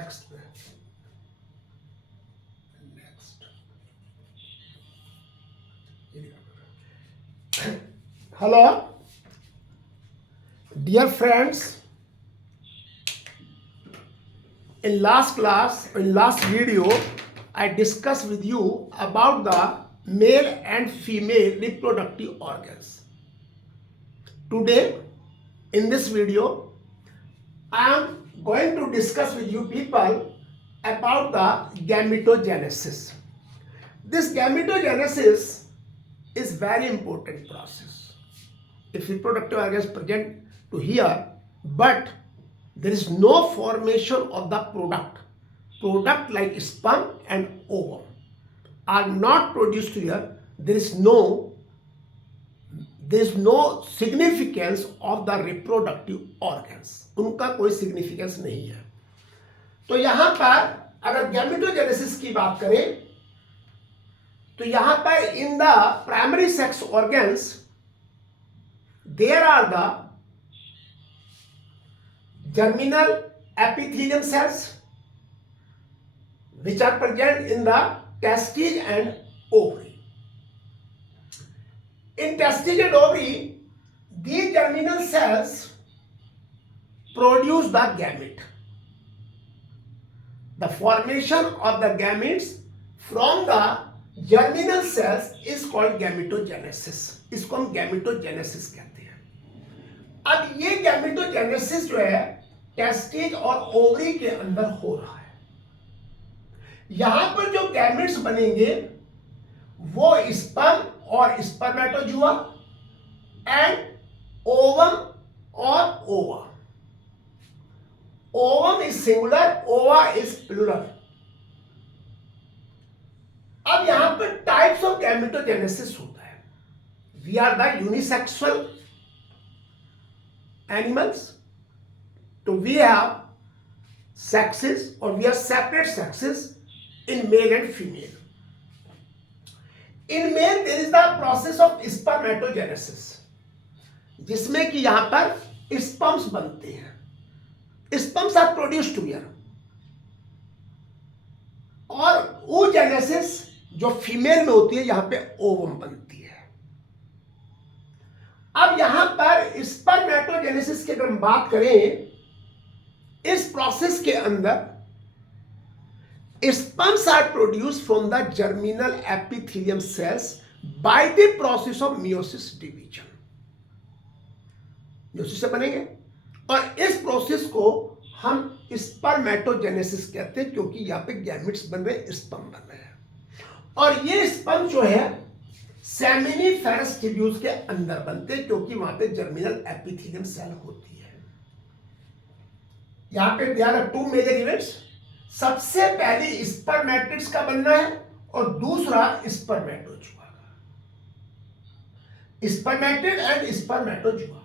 Next पे next hello dear friends, in last video I discussed with you about the male and female reproductive organs. Today in this video I am going to discuss with you people about the gametogenesis. This gametogenesis is very important process. If reproductive organs present to here, but there is no formation of the product like sperm and ovum are not produced here. There is no significance of the reproductive organs. उनका कोई significance नहीं है. तो यहां पर अगर gametogenesis की बात करें तो यहां पर in the primary sex organs there are the germinal epithelium cells which are present in the testes and ovary. In testes and ovary, these germinal cells produce the gamete. The formation of the gametes from the germinal cells is called gametogenesis. इसको हम gametogenesis कहते हैं. अब ये gametogenesis जो है testis और ovary के अंदर हो रहा है. यहां पर जो गैमेट्स बनेंगे वो स्पर्म और स्पर्मेटोजुआ एंड ओवम और ova. Ovum is singular, ova is plural. अब यहां पर टाइप्स ऑफ गैमेटोजेनेसिस होता है. We are the unisexual animals. So we have sexes or we have separate sexes in male and female. In male there is the process of spermatogenesis, जिसमें कि यहां पर sperms बनते हैं. Sperms are produced together. और oogenesis जो female में होती है यहां पे ओवम बनती है. अब यहां पर स्पर्मेटोजेनेसिस की अगर हम बात करें, इस प्रोसेस के अंदर sperms are produced from the germinal epithelium cells by the process of meiosis division. meiosis से बनेंगे और इस प्रोसेस को हम स्पर्मेटोजेनेसिस कहते हैं क्योंकि यहां पे गैमेट्स बन रहे हैं, स्पर्म बन रहे हैं. और ये स्पर्म जो है सेमिनिफेरस ट्यूब्यूल्स के अंदर बनते हैं क्योंकि वहां पे जर्मिनल एपिथेलियम सेल होती है. यहां पे there are two major events. सबसे पहले स्पर्मेटिड्स का बनना है और दूसरा स्पर्मेटोजुआ का. Spermatid and spermatozoa.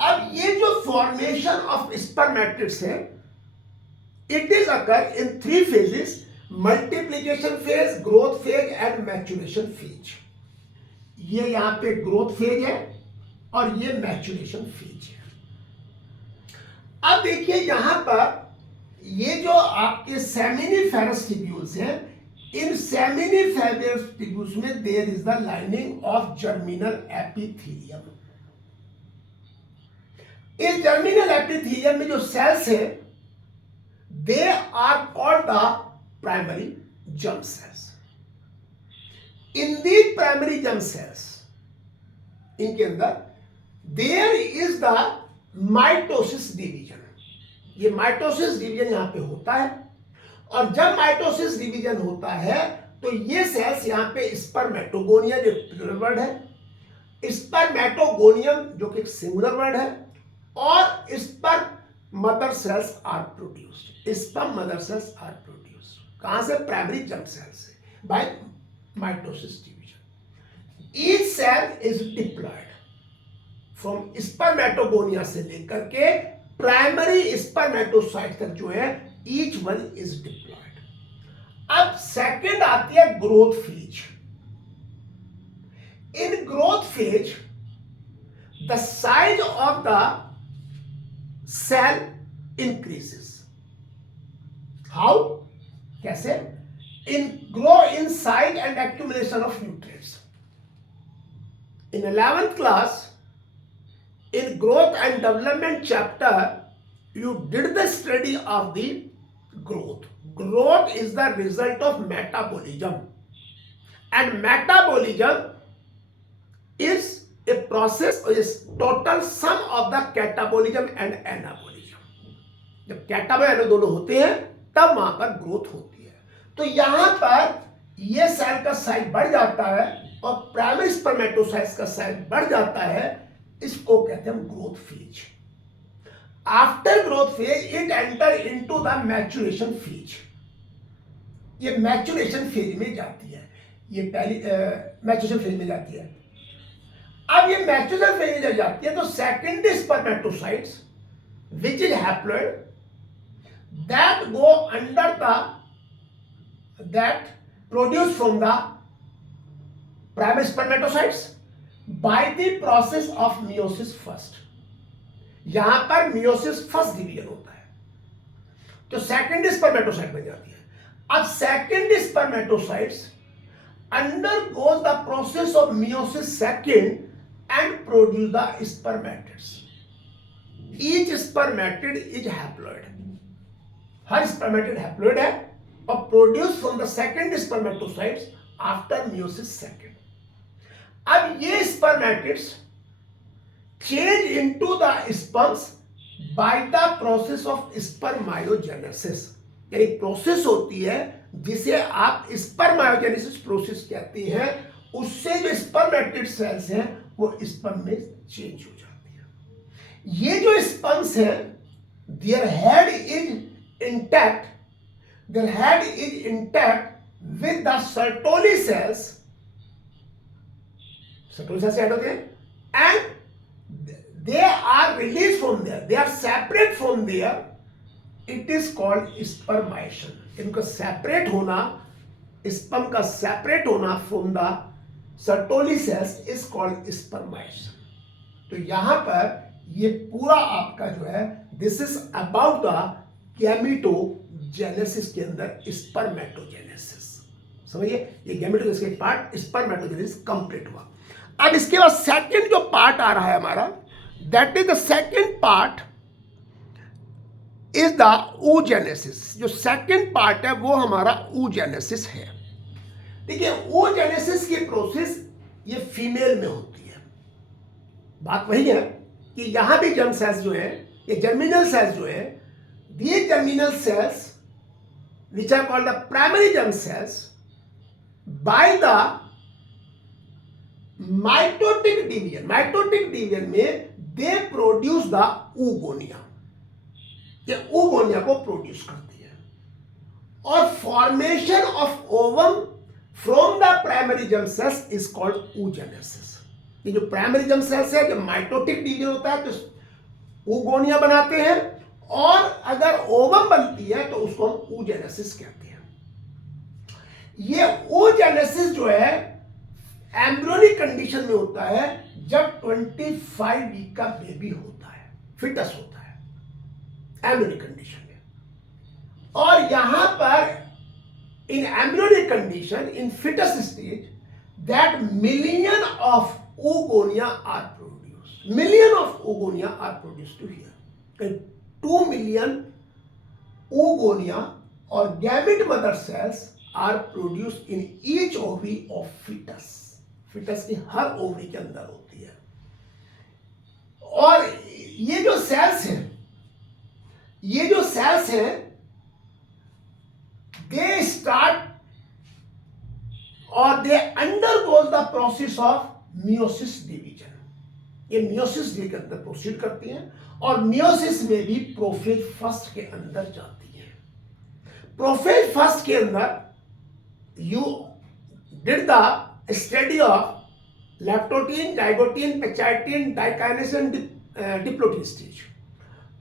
अब ये जो फॉर्मेशन ऑफ स्पर्मेटिड्स है, it is occur in 3 phases: multiplication phase, growth phase and maturation phase. ये यहां पे ग्रोथ फेज है और ये मैच्योरेशन फेज है. अब देखिए यहां पर ये जो आपके सेमिनिफेरस ट्यूब्यूल्स हैं, इन सेमिनिफेरस ट्यूब्यूल्स में there is the lining of germinal epithelium. इस जर्मिनल एपिथेलियम में जो सेल्स है they are called the primary germ cells. In the primary germ cells, इनके अंदर there is the mitosis division. ये माइटोसिस डिवीजन यहां पे होता है और जब माइटोसिस डिवीजन होता है तो ये सेल्स यहां पे स्पर्मेटोगोनिया जो प्लूरल वर्ड है, स्पर्मेटोगोनियम जो कि एक सिंगुलर वर्ड है, और sperm mother cells are produced. Sperm mother cells are produced कहां से? प्राइमरी जर्म सेल से, by mitosis division. Each cell is diploid from spermatogonia से लेकर के प्राइमरी स्पर्मेटोसाइट तक जो है, ईच वन इज डिप्लॉयड. अब सेकंड आती है growth phase. In growth phase the size of the cell increases. How, कैसे? In grow in size and accumulation of nutrients. In 11th class, in growth and development chapter, you did the study of the growth. Growth is the result of metabolism, and metabolism is a process, is total sum of the catabolism and anabolism. जब catabolism दोनों होते हैं तब वहां पर growth होती है. तो यहां पर ये सेल का साइज बढ़ जाता है और प्राइमरी स्पर्मेटोसाइट्स का साइज बढ़ जाता है. इसको कहते हैं growth phase. After growth phase it enter into the maturation phase. ये मैच्योरेशन फेज में जाती है. ये पहली मैच्योरेशन फेज में जाती है. अब ये मैच्योरेशन फेज में जब जाती है तो secondary spermatocytes which is haploid that go under the that produce from the primary spermatocytes by the process of meiosis first. यहां पर मियोसिस फर्स्ट डिवीजन होता है तो सेकेंडरी स्पर्मेटोसाइट बन जाती है. अब secondary spermatocytes undergoes the process of meiosis second and produce the spermatids. Each spermatid is haploid. Her spermatid haploid है और produced from the second spermatocytes after meiosis second. अब ये spermatids change into the sperms by the process of spermiogenesis. यानी process होती है जिसे आप स्पर्मायोजेनेसिस process कहते हैं. उससे जो स्पर्मेटिड सेल्स हैं वो स्पर्म में चेंज हो जाती है. ये जो स्पर्म्स हैं their head is intact. Their head is intact with the Sertoli cells. Sertoli cells add होते हैं and they are release from there. They are separate from there. It is called spermiation. इनका separate होना, sperm का separate होना from the Sertoli cells is called spermiation. तो यहां पर ये पूरा आपका जो है this is about the gametogenesis के अंदर स्पर्मेटोजेनेसिस. समझिए ये गैमेटोजेनेसिस के पार्ट स्पर्मेटोजेनेसिस कंप्लीट हुआ. अब इसके बाद सेकंड जो पार्ट आ रहा है हमारा that is the second part is the oogenesis. जो सेकंड पार्ट है वो हमारा oogenesis है. देखिए oogenesis की प्रोसेस ये फीमेल में होती है. बात वही है कि यहां भी जर्म सेल्स जो है ये जर्मिनल सेल्स जो है these germinal cells which are called the primary germ cells by the mitotic division. mitotic division में they produce the oogonia. ये oogonia को प्रोड्यूस करती है. और formation of ovum from the primary germ sales is called oogenesis. ये जो primary germ sales है जो माइटोटिक डिवीजन होता है तो oogonia बनाते हैं और अगर ओवम बनती है तो उसको हम oogenesis कहते हैं. ये oogenesis जो है एम्ब्रियोनिक कंडीशन में होता है जब 25 वीक का बेबी होता है, फिटस होता है एम्ब्रियोनिक कंडीशन में. और यहां पर in embryonic condition in foetus stage that million of oogonia are produced. Million of oogonia are produced to here. 2 million oogonia or gamete mother cells are produced in each ovary of fetus. fetus की हर ovary के अंदर होती है. और ये जो sales हैं they start or they undergoes the process of meiosis division. ये meiosis के अंदर प्रोसीड करती हैं और meiosis में भी प्रोफेज फर्स्ट के अंदर जाती है. प्रोफेज फर्स्ट के अंदर you did the study of leptotene, zygotene, pachytene, diakinesis, diplotene stage.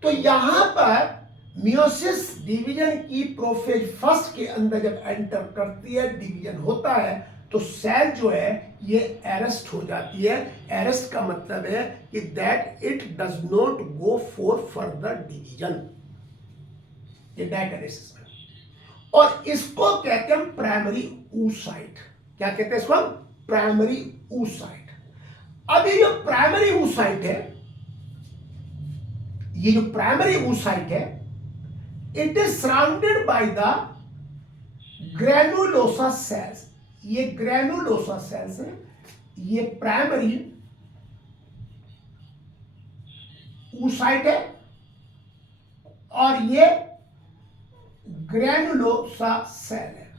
तो यहां पर मियोसिस डिवीजन की प्रोफेज फर्स्ट के अंदर जब एंटर करती है, डिवीजन होता है तो सेल जो है ये अरेस्ट हो जाती है. अरेस्ट का मतलब है कि that it does not go for further division. ये डाइकाइनेसिस में और इसको कहते हैं प्राइमरी oocyte। क्या कहते हैं इसको हम? Primary oocyte। अब ये जो प्राइमरी oocyte है, ये जो प्राइमरी oocyte है, it is surrounded by the granulosa cells. ये ग्रेनुलोसा सेल्स है, ये प्राइमरी oocyte है और ये ग्रेनुलोसा सेल है,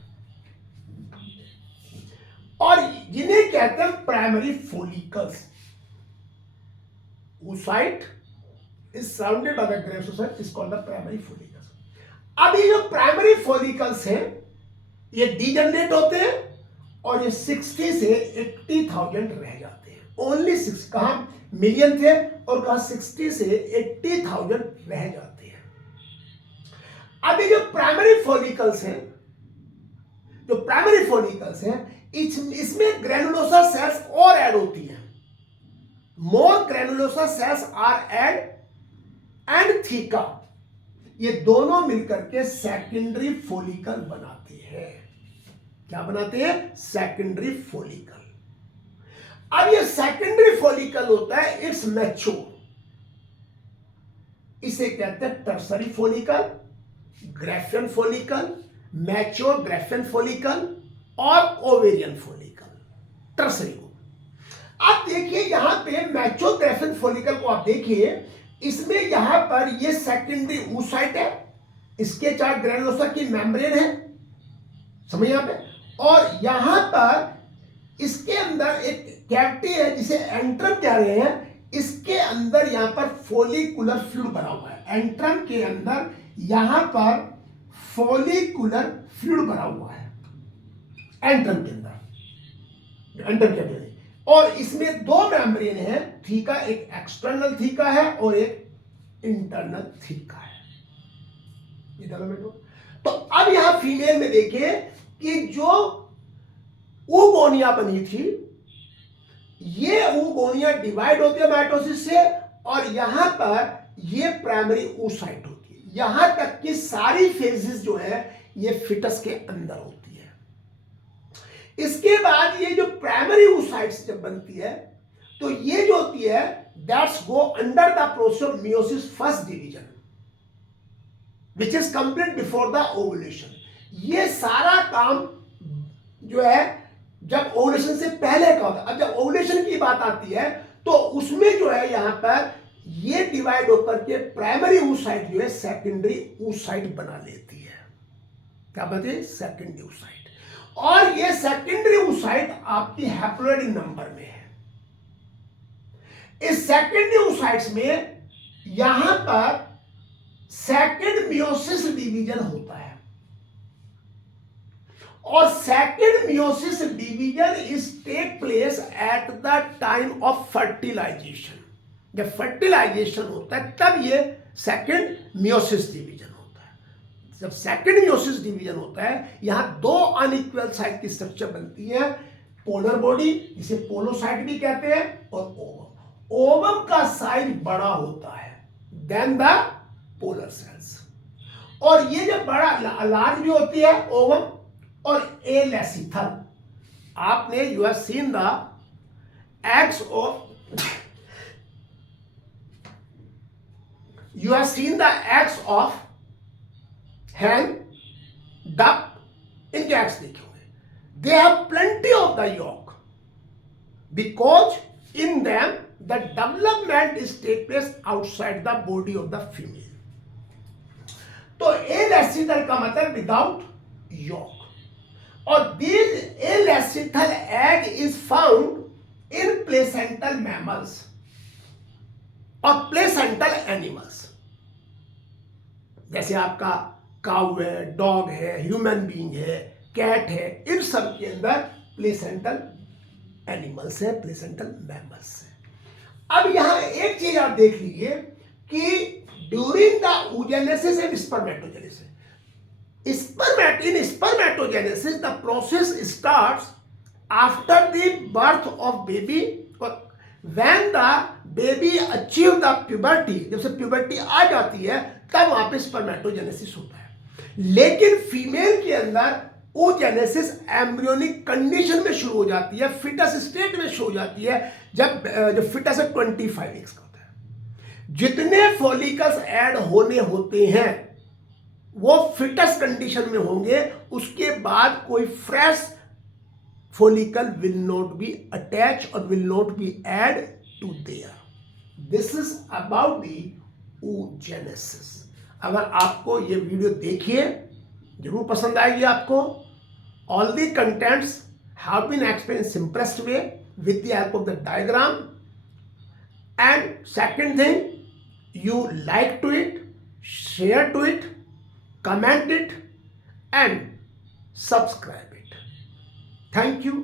और जिन्हें कहते हैं primary follicles. oocyte is surrounded by the granulosa cell is called the primary follicles। अब ये जो प्राइमरी फोलिकल्स हैं ये डीजनरेट होते हैं और ये 60 से 80,000 रह जाते हैं। ओनली 6, कहां मिलियन थे और कहां 60 से 80,000 रह जाते हैं। अब ये जो प्राइमरी फोलिकल्स हैं, जो प्राइमरी फोलिकल्स हैं, इसमें ग्रेनुलोसा सेल्स और ऐड होती हैं। More granulosa cells are add and theca, ये दोनों मिलकर के सेकेंडरी फोलिकल बनाते हैं। क्या बनाते हैं? Secondary follicle. अब ये सेकेंडरी फोलिकल होता है, इट्स मैच्योर, इसे कहते हैं tertiary follicle, Graafian follicle, mature Graafian follicle और ओवेरियन फोलिकल, टर्सरी को। आप देखिए यहां पे मैच्योर ग्रेफियन फोलिकल को आप देखिए, इसमें यहां पर ये सेकेंडरी oocyte है, इसके 4 ग्रेनुलोसा की मेम्ब्रेन है, समझ यहां पे, और यहां पर इसके अंदर एक कैविटी है जिसे एंट्रम कह रहे हैं। इसके अंदर यहां पर फोलिकुलर फ्लूइड बना हुआ है। एंट्रम के अंदर यहां पर फोलिकुलर फ्लूइड बना हुआ है, एंट्रम के अंदर, एंट्रम के, और इसमें 2 मेम्ब्रेन है, थीका, एक एक्सटर्नल थीका है और एक इंटरनल थीका है। तो अब यहां फीमेल में देखिए कि जो ऊगोनिया बनी थी, ये ऊगोनिया डिवाइड होती है माइटोसिस से, और यहां पर ये प्राइमरी oocyte होती है। यहां तक कि सारी फेजेस जो है ये फिटस के अंदर होती है। इसके बाद ये जो प्राइमरी oocytes जब बनती है, तो ये जो होती है that's go under the process of meiosis first division which is complete before the ovulation. ये सारा काम जो है जब ओवुलेशन से पहले का होता है। अब जब ओवुलेशन की बात आती है तो उसमें जो है यहां पर ये डिवाइड होकर के प्राइमरी oocyte जो है सेकेंडरी oocyte बना लेती है। क्या बनती है? Secondary oocyte। और ये सेकेंडरी oocyte आपकी हैप्लोइड नंबर में है। इस सेकेंडरी oocytes में यहां पर सेकेंड मियोसिस डिवीजन होता है, और second meiosis division is take place at the time of fertilisation. जब फर्टिलाइजेशन होता है तब ये सेकेंड मियोसिस डिवीजन होता है। जब सेकेंड मियोसिस डिवीजन होता है, यहां 2 अनइक्वल साइड की स्ट्रक्चर बनती है, पोलर बॉडी जिसे पोलोसाइट भी कहते हैं, और ओवम। ओवम का साइज बड़ा होता है देन द पोलर सेल्स, और ये जो बड़ा लार्ज भी होती है ओवम, और एलेसिथल। आपने you have seen the eggs of hen, duck, इनके एग्स देखे होंगे। They have plenty of the yolk because in them the development is take place outside the body of the female। तो alecithal का मतलब without yolk, और this alecithal egg is found in placental mammals और placental animals. जैसे आपका काऊ है, dog है, human being है, कैट है, इन सब के अंदर प्लेसेंटल एनिमल्स है, प्लेसेंटल मैमल्स है। अब यहां एक चीज आप देख लीजिए कि during the oogenesis and spermatogenesis, in spermatogenesis the process starts after the birth of baby, or when the baby achieve the puberty। जब से प्यूबर्टी आ जाती है तब वहां पे स्पर्मेटोजेनेसिस होता है। लेकिन फीमेल के अंदर oogenesis एम्ब्रियोनिक कंडीशन में शुरू हो जाती है, फिटस स्टेट में शुरू हो जाती है जब फिटस 25 वीक्स का होता है। जितने फॉलिकल्स ऐड होने होते हैं वो फिटस कंडीशन में होंगे, उसके बाद कोई fresh follicle will not be attached or will not be added to there. This is about the oogenesis. अगर आपको ये वीडियो देखिए, जरूर पसंद आएगी आपको। All the contents have been explained in simplest way with the help of the diagram. And second thing, you like to it, share to it, comment it, and subscribe it. Thank you.